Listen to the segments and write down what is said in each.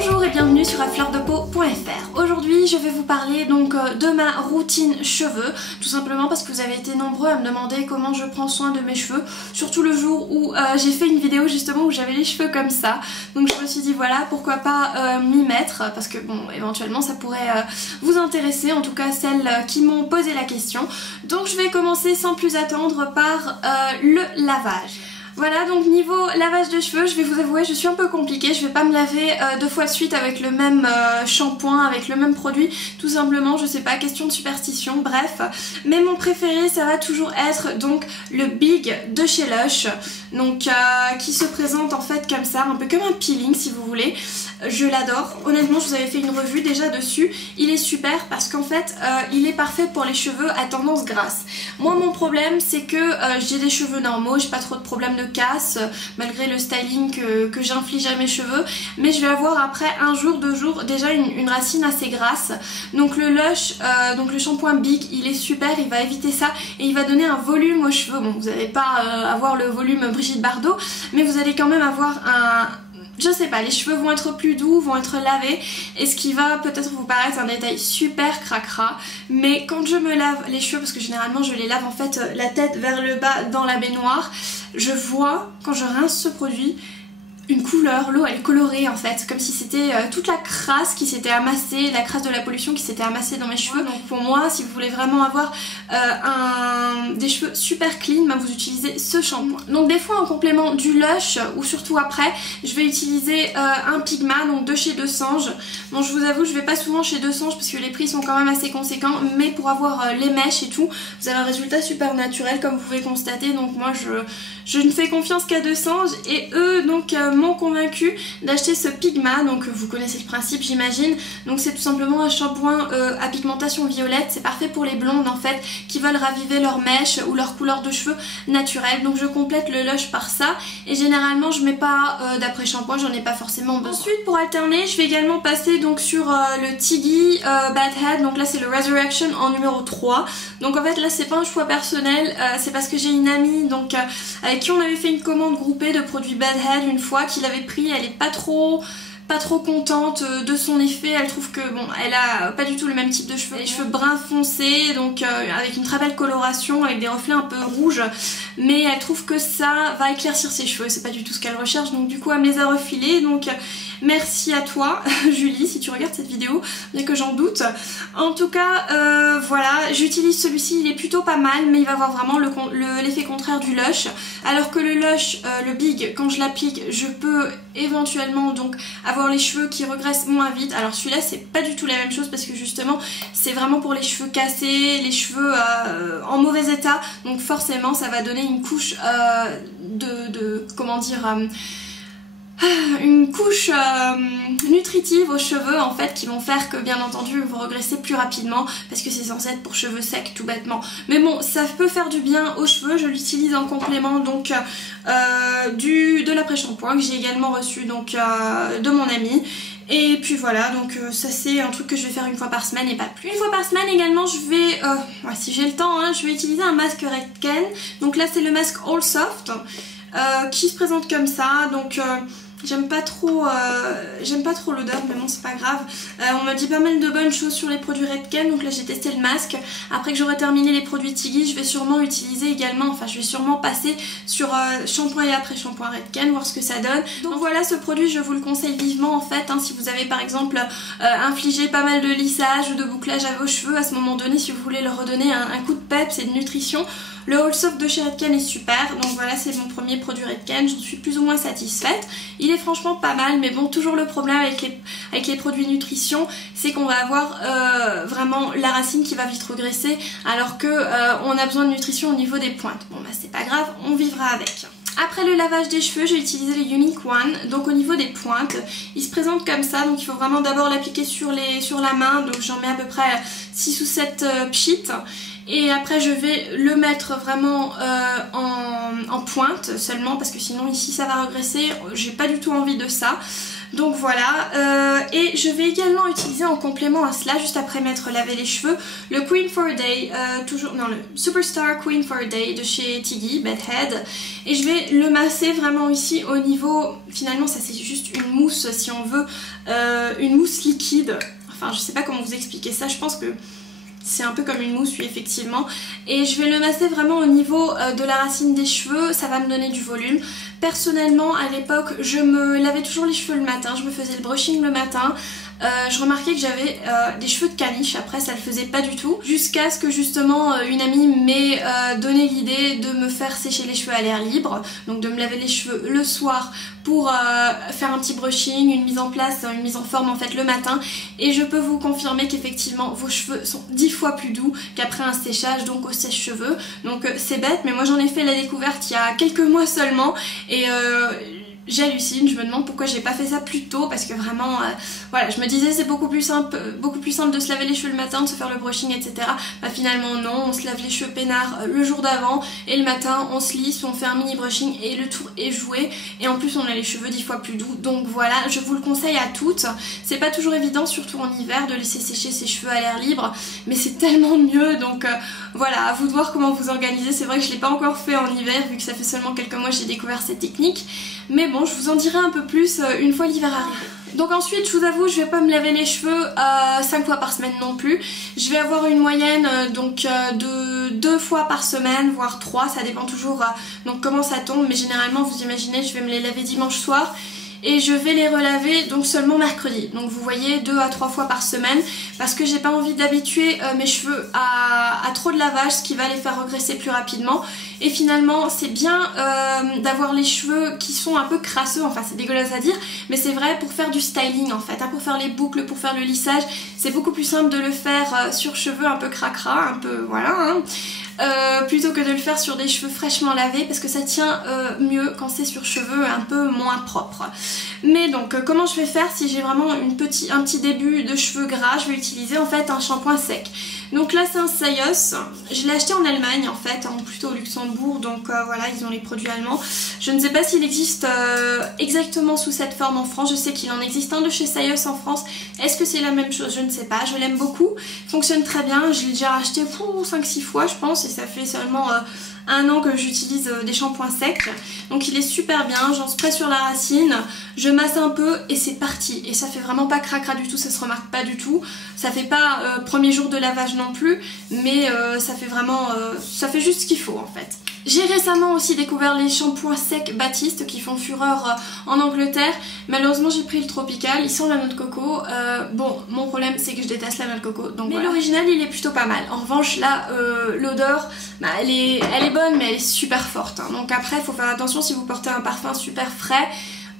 Bonjour et bienvenue sur afleurdepeau.fr. Aujourd'hui je vais vous parler donc de ma routine cheveux, tout simplement parce que vous avez été nombreux à me demander comment je prends soin de mes cheveux, surtout le jour où j'ai fait une vidéo justement où j'avais les cheveux comme ça. Donc je me suis dit voilà, pourquoi pas m'y mettre, parce que bon, éventuellement ça pourrait vous intéresser, en tout cas celles qui m'ont posé la question. Donc je vais commencer sans plus attendre par le lavage. Voilà, donc niveau lavage de cheveux, je vais vous avouer, je suis un peu compliquée. Je vais pas me laver deux fois de suite avec le même shampoing, avec le même produit, tout simplement, je sais pas, question de superstition, bref. Mais mon préféré, ça va toujours être donc le Big de chez Lush, donc qui se présente en fait comme ça, un peu comme un peeling si vous voulez. Je l'adore, honnêtement je vous avais fait une revue déjà dessus, il est super parce qu'en fait il est parfait pour les cheveux à tendance grasse. Moi mon problème c'est que j'ai des cheveux normaux, j'ai pas trop de problèmes de casse malgré le styling que j'inflige à mes cheveux, mais je vais avoir après un jour, deux jours déjà une racine assez grasse. Donc le Lush, donc le shampoing Big, il est super, il va éviter ça et il va donner un volume aux cheveux. Bon, vous n'allez pas avoir le volume Brigitte Bardot, mais vous allez quand même avoir je sais pas, les cheveux vont être plus doux, vont être lavés, et ce qui va peut-être vous paraître un détail super cracra, mais quand je me lave les cheveux, parce que généralement je les lave en fait la tête vers le bas dans la baignoire, je vois quand je rince ce produit une couleur, l'eau elle est colorée en fait, comme si c'était toute la crasse qui s'était amassée, la crasse de la pollution qui s'était amassée dans mes cheveux. Donc pour moi, si vous voulez vraiment avoir des cheveux super clean, bah, vous utilisez ce shampoing. Donc des fois en complément du Lush, ou surtout après, je vais utiliser un Pigma, donc de chez Desange. Bon, je vous avoue, je vais pas souvent chez Desange parce que les prix sont quand même assez conséquents, mais pour avoir les mèches et tout, vous avez un résultat super naturel comme vous pouvez constater. Donc moi je ne fais confiance qu'à Desange, et eux donc m'ont convaincu d'acheter ce Pigma. Donc vous connaissez le principe j'imagine, donc c'est tout simplement un shampoing à pigmentation violette, c'est parfait pour les blondes en fait qui veulent raviver leur mèche ou leur couleur de cheveux naturelle. Donc je complète le Lush par ça, et généralement je mets pas d'après shampoing, j'en ai pas forcément besoin. Ensuite pour alterner, je vais également passer donc sur le Tiggy Bad Head, donc là c'est le Resurrection en numéro 3. Donc en fait là c'est pas un choix personnel, c'est parce que j'ai une amie donc avec qui on avait fait une commande groupée de produits Bad Head une fois, qu'il avait pris. Elle est pas trop contente de son effet, elle trouve que bon, elle a pas du tout le même type de cheveux, les cheveux bruns foncés, donc avec une très belle coloration, avec des reflets un peu rouges, mais elle trouve que ça va éclaircir ses cheveux, c'est pas du tout ce qu'elle recherche, donc du coup elle me les a refilés. Donc merci à toi Julie si tu regardes cette vidéo, bien que j'en doute. En tout cas voilà, j'utilise celui-ci, il est plutôt pas mal, mais il va avoir vraiment l'effet contraire du Lush, alors que le Lush, le Big, quand je l'applique, je peux éventuellement donc avoir les cheveux qui regressent moins vite. Alors celui-là c'est pas du tout la même chose parce que justement c'est vraiment pour les cheveux cassés, les cheveux en mauvais état, donc forcément ça va donner une couche comment dire, une couche nutritive aux cheveux en fait, qui vont faire que bien entendu vous regressez plus rapidement, parce que c'est censé être pour cheveux secs tout bêtement. Mais bon, ça peut faire du bien aux cheveux, je l'utilise en complément donc de l'après-shampoing que j'ai également reçu donc de mon ami. Et puis voilà, donc ça c'est un truc que je vais faire une fois par semaine et pas plus. Une fois par semaine également je vais, si j'ai le temps, hein, je vais utiliser un masque Redken. Donc là c'est le masque All Soft qui se présente comme ça, donc j'aime pas trop l'odeur, mais bon c'est pas grave. On m'a dit pas mal de bonnes choses sur les produits Redken, donc là j'ai testé le masque. Après que j'aurai terminé les produits Tiggy, je vais sûrement utiliser également, enfin je vais sûrement passer sur shampoing et après shampoing Redken, voir ce que ça donne. Donc voilà, ce produit je vous le conseille vivement en fait, hein, si vous avez par exemple infligé pas mal de lissage ou de bouclage à vos cheveux, à ce moment donné si vous voulez leur redonner un coup de peps et de nutrition, le All Soft de chez Redken est super. Donc voilà, c'est mon premier produit Redken, j'en suis plus ou moins satisfaite. Il est franchement pas mal, mais bon, toujours le problème avec les produits nutrition, c'est qu'on va avoir vraiment la racine qui va vite regresser, alors que on a besoin de nutrition au niveau des pointes. Bon bah c'est pas grave, on vivra avec. Après le lavage des cheveux, j'ai utilisé les Unique One, donc au niveau des pointes, il se présente comme ça, donc il faut vraiment d'abord l'appliquer sur la main, donc j'en mets à peu près 6 ou 7 pchites. et après je vais le mettre vraiment en pointe seulement parce que sinon ici ça va regresser, j'ai pas du tout envie de ça. Donc voilà, et je vais également utiliser en complément à cela, juste après m'être lavé les cheveux, le Queen for a Day, le Superstar Queen for a Day de chez Tiggy, Bedhead. Et je vais le masser vraiment ici au niveau, finalement ça c'est juste une mousse si on veut, une mousse liquide. Enfin je sais pas comment vous expliquer ça, je pense que c'est un peu comme une mousse, oui, effectivement. Et je vais le masser vraiment au niveau de la racine des cheveux, ça va me donner du volume. Personnellement, à l'époque, je me lavais toujours les cheveux le matin, je me faisais le brushing le matin. Je remarquais que j'avais des cheveux de caniche, après ça le faisait pas du tout, jusqu'à ce que justement une amie m'ait donné l'idée de me faire sécher les cheveux à l'air libre, donc de me laver les cheveux le soir pour faire un petit brushing, une mise en place, une mise en forme en fait le matin, et je peux vous confirmer qu'effectivement vos cheveux sont 10 fois plus doux qu'après un séchage, donc au sèche-cheveux. Donc c'est bête, mais moi j'en ai fait la découverte il y a quelques mois seulement, et j'hallucine, je me demande pourquoi j'ai pas fait ça plus tôt, parce que vraiment, voilà, je me disais c'est beaucoup plus simple de se laver les cheveux le matin, de se faire le brushing, etc. Bah finalement non, on se lave les cheveux peinards le jour d'avant, et le matin on se lisse, on fait un mini brushing et le tour est joué, et en plus on a les cheveux 10 fois plus doux. Donc voilà, je vous le conseille à toutes. C'est pas toujours évident, surtout en hiver, de laisser sécher ses cheveux à l'air libre, mais c'est tellement mieux, donc voilà, à vous de voir comment vous organiser. C'est vrai que je l'ai pas encore fait en hiver, vu que ça fait seulement quelques mois que j'ai découvert cette technique, mais bon, je vous en dirai un peu plus une fois l'hiver arrive. Donc ensuite, je vous avoue, je vais pas me laver les cheveux 5 fois par semaine non plus. Je vais avoir une moyenne de 2 fois par semaine, voire 3, ça dépend toujours donc comment ça tombe, mais généralement vous imaginez, je vais me les laver dimanche soir et je vais les relaver donc seulement mercredi. Donc vous voyez 2 à 3 fois par semaine, parce que j'ai pas envie d'habituer mes cheveux à trop de lavage, ce qui va les faire regresser plus rapidement. Et finalement c'est bien d'avoir les cheveux qui sont un peu crasseux, enfin c'est dégueulasse à dire, mais c'est vrai pour faire du styling en fait, hein, pour faire les boucles, pour faire le lissage, c'est beaucoup plus simple de le faire sur cheveux un peu cracra, un peu voilà, hein. Plutôt que de le faire sur des cheveux fraîchement lavés, parce que ça tient mieux quand c'est sur cheveux un peu moins propres. Mais donc comment je vais faire si j'ai vraiment un petit début de cheveux gras? Je vais utiliser en fait un shampoing sec. Donc là c'est un Sayos, je l'ai acheté en Allemagne en fait, hein, plutôt au Luxembourg, donc voilà, ils ont les produits allemands. Je ne sais pas s'il existe exactement sous cette forme en France, je sais qu'il en existe un de chez Sayos en France. Est-ce que c'est la même chose? Je ne sais pas, je l'aime beaucoup, il fonctionne très bien, je l'ai déjà racheté 5-6 fois je pense, et ça fait seulement 1 an que j'utilise des shampoings secs. Donc il est super bien, j'en spray sur la racine, je masse un peu et c'est parti. Et ça fait vraiment pas cracra du tout, ça se remarque pas du tout. Ça fait pas premier jour de lavage non plus, mais ça fait vraiment, ça fait juste ce qu'il faut en fait. J'ai récemment aussi découvert les shampoings secs Baptiste qui font fureur en Angleterre. Malheureusement j'ai pris le tropical, il sent la noix de coco. Bon, mon problème c'est que je déteste la noix de coco, donc mais voilà. L'original il est plutôt pas mal. En revanche là, l'odeur, bah, elle est bonne, mais elle est super forte, hein. Donc après il faut faire attention si vous portez un parfum super frais.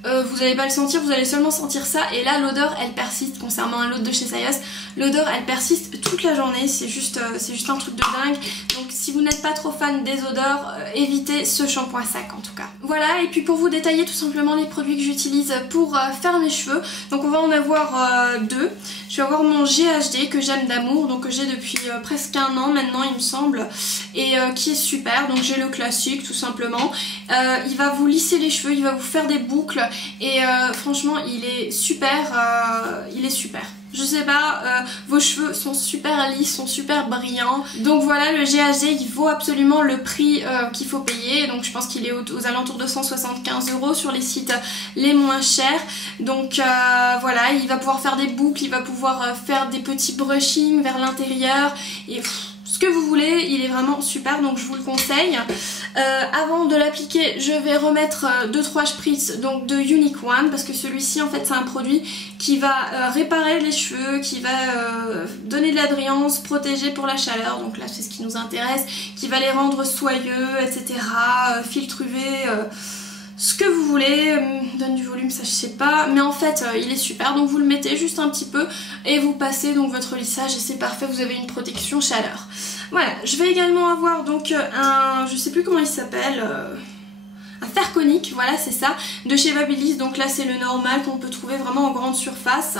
Vous n'allez pas le sentir, vous allez seulement sentir ça, et là l'odeur elle persiste. Concernant un lot de chez Sayos, l'odeur elle persiste toute la journée, c'est juste un truc de dingue. Donc si vous n'êtes pas trop fan des odeurs, évitez ce shampoing sec en tout cas. Voilà, et puis pour vous détailler tout simplement les produits que j'utilise pour faire mes cheveux, donc on va en avoir 2. Je vais avoir mon GHD que j'aime d'amour, donc que j'ai depuis presque 1 an maintenant il me semble, et qui est super. Donc j'ai le classique tout simplement, il va vous lisser les cheveux, il va vous faire des boucles, et franchement il est super, je sais pas, vos cheveux sont super lisses, sont super brillants. Donc voilà, le GHD il vaut absolument le prix qu'il faut payer. Donc je pense qu'il est aux alentours de 175 € sur les sites les moins chers. Donc voilà, il va pouvoir faire des boucles, il va pouvoir faire des petits brushings vers l'intérieur, et ce que vous voulez, il est vraiment super, donc je vous le conseille. Avant de l'appliquer, je vais remettre 2-3 spritz donc de Unique One, parce que celui-ci en fait c'est un produit qui va réparer les cheveux, qui va donner de la brillance, protéger pour la chaleur, donc là c'est ce qui nous intéresse, qui va les rendre soyeux, etc., filtre UV, ce que vous voulez, donne du volume, ça je sais pas, mais en fait il est super. Donc vous le mettez juste un petit peu et vous passez donc votre lissage et c'est parfait, vous avez une protection chaleur. Voilà, je vais également avoir donc je sais plus comment il s'appelle, fer conique, voilà c'est ça, de chez Babyliss. Donc là c'est le normal qu'on peut trouver vraiment en grande surface.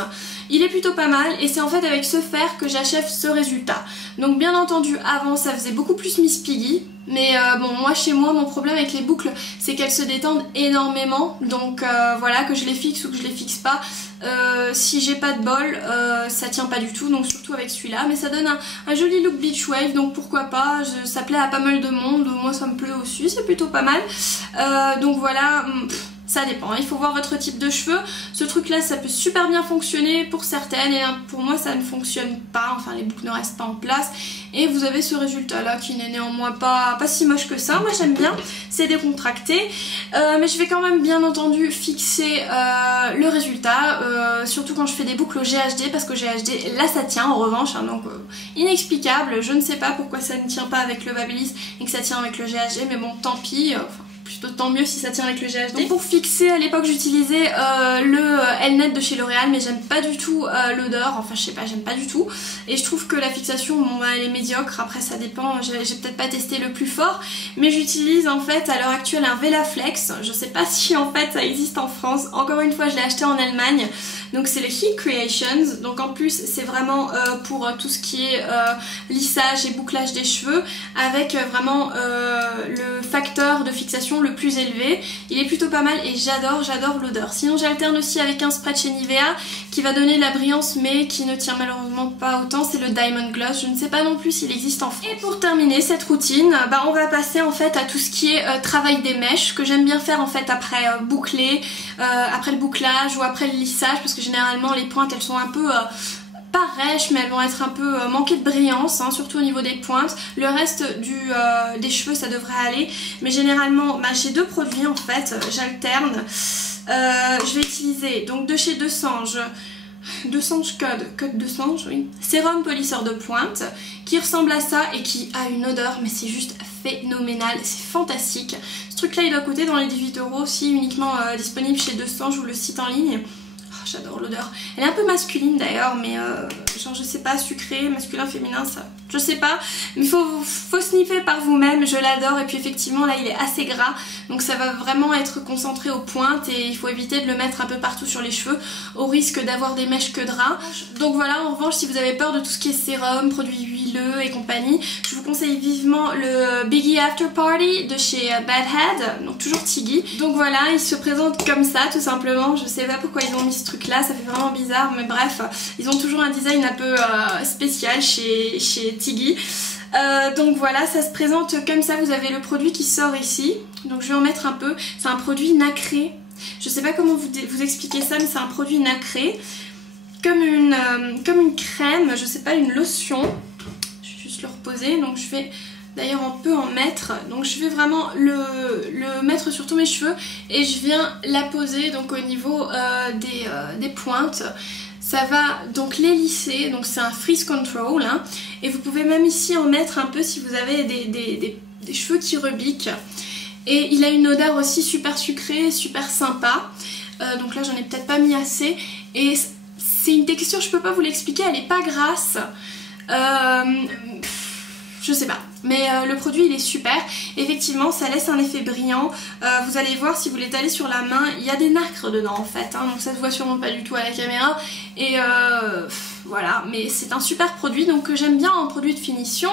Il est plutôt pas mal et c'est en fait avec ce fer que j'achève ce résultat. Donc bien entendu avant ça faisait beaucoup plus Miss Piggy, mais bon moi chez moi mon problème avec les boucles c'est qu'elles se détendent énormément. Donc voilà, que je les fixe ou que je les fixe pas, si j'ai pas de bol ça tient pas du tout, donc surtout avec celui-là. Mais ça donne un joli look beach wave, donc pourquoi pas, ça plaît à pas mal de monde, moi ça me plaît aussi, c'est plutôt pas mal. Donc voilà, ça dépend, il faut voir votre type de cheveux. Ce truc là ça peut super bien fonctionner pour certaines et pour moi ça ne fonctionne pas, enfin les boucles ne restent pas en place. Et vous avez ce résultat là qui n'est néanmoins pas si moche que ça, moi j'aime bien, c'est décontracté. Mais je vais quand même bien entendu fixer le résultat, surtout quand je fais des boucles au GHD, parce que GHD là ça tient en revanche, hein, donc inexplicable, je ne sais pas pourquoi ça ne tient pas avec le Babyliss et que ça tient avec le GHD, mais bon tant pis, plutôt tant mieux si ça tient avec le GHD. Donc pour fixer, à l'époque j'utilisais le Elnet de chez L'Oréal, mais j'aime pas du tout l'odeur, enfin je sais pas, j'aime pas du tout. Et je trouve que la fixation, bon bah, elle est médiocre, après ça dépend, j'ai peut-être pas testé le plus fort, mais j'utilise en fait à l'heure actuelle un Velaflex, je sais pas si en fait ça existe en France, encore une fois je l'ai acheté en Allemagne. Donc c'est le Heat Creations, donc en plus c'est vraiment pour tout ce qui est lissage et bouclage des cheveux, avec vraiment le facteur de fixation le plus élevé. Il est plutôt pas mal et j'adore l'odeur. Sinon j'alterne aussi avec un spray de chez Nivea qui va donner de la brillance mais qui ne tient malheureusement pas autant, c'est le Diamond Gloss, je ne sais pas non plus s'il existe en France. Et pour terminer cette routine, bah, on va passer en fait à tout ce qui est travail des mèches, que j'aime bien faire en fait après boucler, après le bouclage ou après le lissage, parce que généralement les pointes elles sont un peu pas rêches, mais elles vont être un peu manquées de brillance, hein, surtout au niveau des pointes. Le reste des cheveux ça devrait aller, mais généralement bah, j'ai deux produits en fait, j'alterne. Je vais utiliser donc de chez Desange Code Desange, oui, sérum polisseur de pointe qui ressemble à ça et qui a une odeur mais c'est juste phénoménal, c'est fantastique. Ce truc là il doit coûter dans les 18 € aussi, uniquement disponible chez Desange ou le site en ligne. J'adore l'odeur. Elle est un peu masculine d'ailleurs, mais genre je sais pas, sucré, masculin, féminin, ça je sais pas. Mais faut sniffer par vous-même, je l'adore. Et puis effectivement là il est assez gras, donc ça va vraiment être concentré aux pointes et il faut éviter de le mettre un peu partout sur les cheveux au risque d'avoir des mèches que drap. Donc voilà, en revanche si vous avez peur de tout ce qui est sérum, produits huileux et compagnie, je vous conseille vivement le Biggie After Party de chez Bad Head, donc toujours Tiggy. Donc voilà, il se présente comme ça tout simplement, je sais pas pourquoi ils ont mis ce truc là, ça fait vraiment bizarre, mais bref, ils ont toujours un design un peu spécial chez Tiggy. Donc voilà, ça se présente comme ça, vous avez le produit qui sort ici, donc je vais en mettre un peu, c'est un produit nacré, je sais pas comment vous expliquer ça, mais c'est un produit nacré, comme une crème, je sais pas, une lotion, je vais juste le reposer, donc je vais d'ailleurs on peut en mettre, donc je vais vraiment le mettre sur tous mes cheveux et je viens la poser donc au niveau des pointes. Ça va donc les lisser, donc c'est un frizz control, hein, et vous pouvez même ici en mettre un peu si vous avez des cheveux qui rebiquent. Et il a une odeur aussi super sucrée, super sympa, donc là j'en ai peut-être pas mis assez, et c'est une texture, je peux pas vous l'expliquer, elle est pas grasse, je sais pas. Mais le produit il est super, effectivement ça laisse un effet brillant, vous allez voir si vous l'étalez sur la main, il y a des nacres dedans en fait, hein, donc ça se voit sûrement pas du tout à la caméra, et voilà, mais c'est un super produit donc que j'aime bien en produit de finition,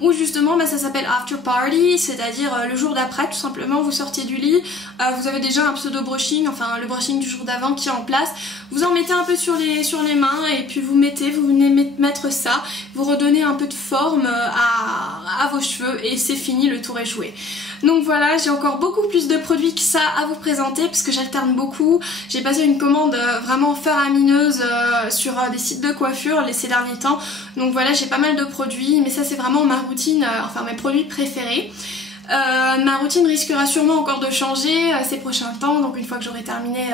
où justement bah, ça s'appelle After Party, c'est-à-dire le jour d'après tout simplement, vous sortiez du lit, vous avez déjà un pseudo brushing, enfin le brushing du jour d'avant qui est en place, vous en mettez un peu sur les mains et puis vous venez mettre ça, vous redonnez un peu de forme à vos cheveux et c'est fini, le tour est joué. Donc voilà, j'ai encore beaucoup plus de produits que ça à vous présenter parce que j'alterne beaucoup. J'ai passé une commande vraiment faramineuse sur des sites de coiffure ces derniers temps. Donc voilà, j'ai pas mal de produits, mais ça c'est vraiment ma routine, enfin mes produits préférés. Ma routine risquera sûrement encore de changer ces prochains temps, donc une fois que j'aurai terminé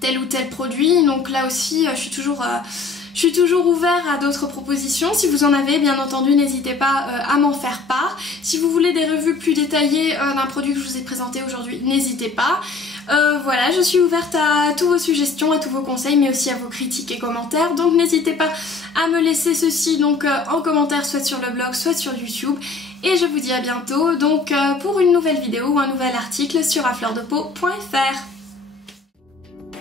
tel ou tel produit. Donc là aussi je suis toujours ouvert à d'autres propositions. Si vous en avez, bien entendu, n'hésitez pas à m'en faire part. Si vous voulez des revues plus détaillées d'un produit que je vous ai présenté aujourd'hui, n'hésitez pas. Voilà, je suis ouverte à toutes vos suggestions, à tous vos conseils, mais aussi à vos critiques et commentaires. Donc n'hésitez pas à me laisser ceci donc, en commentaire, soit sur le blog, soit sur YouTube. Et je vous dis à bientôt donc, pour une nouvelle vidéo ou un nouvel article sur afleurdepeau.fr.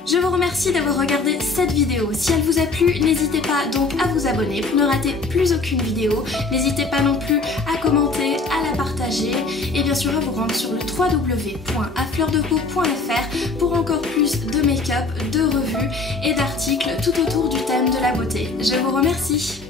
Je vous remercie d'avoir regardé cette vidéo. Si elle vous a plu, n'hésitez pas donc à vous abonner pour ne rater plus aucune vidéo. N'hésitez pas non plus à commenter, à la partager et bien sûr à vous rendre sur le www.afleurdepeau.fr pour encore plus de make-up, de revues et d'articles tout autour du thème de la beauté. Je vous remercie.